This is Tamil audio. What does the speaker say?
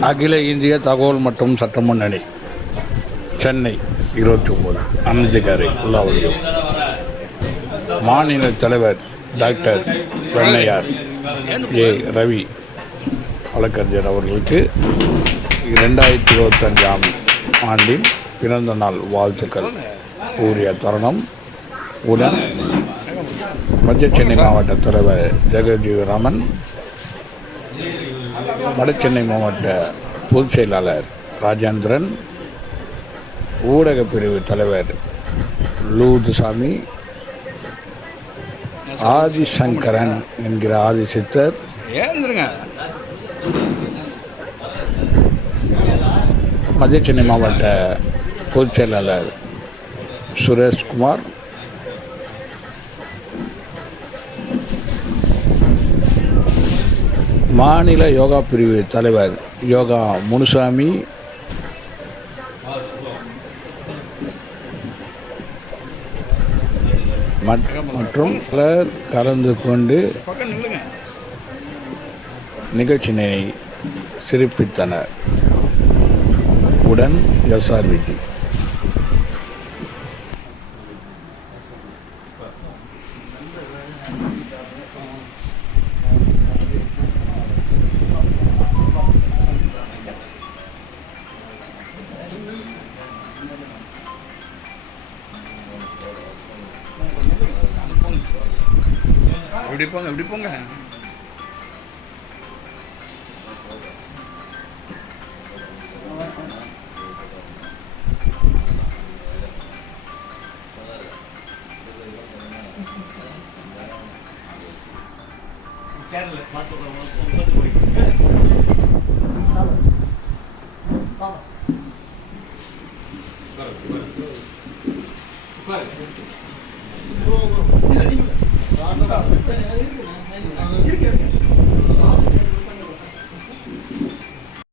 அகில இந்திய தகவல் மற்றும் சட்ட முன்னணி சென்னை இருபத்தி ஒம்பது அனந்திகாரி உள்ளாவடியும் மாநில தலைவர் டாக்டர் வெண்ணையார் ஏ. ரவி வழக்கறிஞர் அவர்களுக்கு இரண்டாயிரத்தி இருபத்தஞ்சாம் ஆண்டின் பிறந்த நாள் வாழ்த்துக்கள். கூறிய தருணம் உடன் மத்திய சென்னை மாவட்ட தலைவர் ஜெகஜீவராமன் வடசென்னை மாவட்ட பொதுச் செயலாளர் ராஜேந்திரன் ஊடகப் பிரிவு தலைவர் லூதுசாமி ஆதிசங்கரன் என்கிற ஆதிசித்தர் ஏந்திருங்க மத்திய சென்னை மாவட்ட பொதுச் செயலாளர் சுரேஷ்குமார் மாநில யோகா பிரிவு தலைவர் யோகா முனுசாமி. மற்ற- மற்றும் பலர் கலந்து கொண்டு நிகழ்ச்சியினை சிறப்பித்தனர். உடன் எஸ்ஆர்விஜி இப்படி போங்க இப்படி போங்க கேரள பார்த்து போய் じゃあね。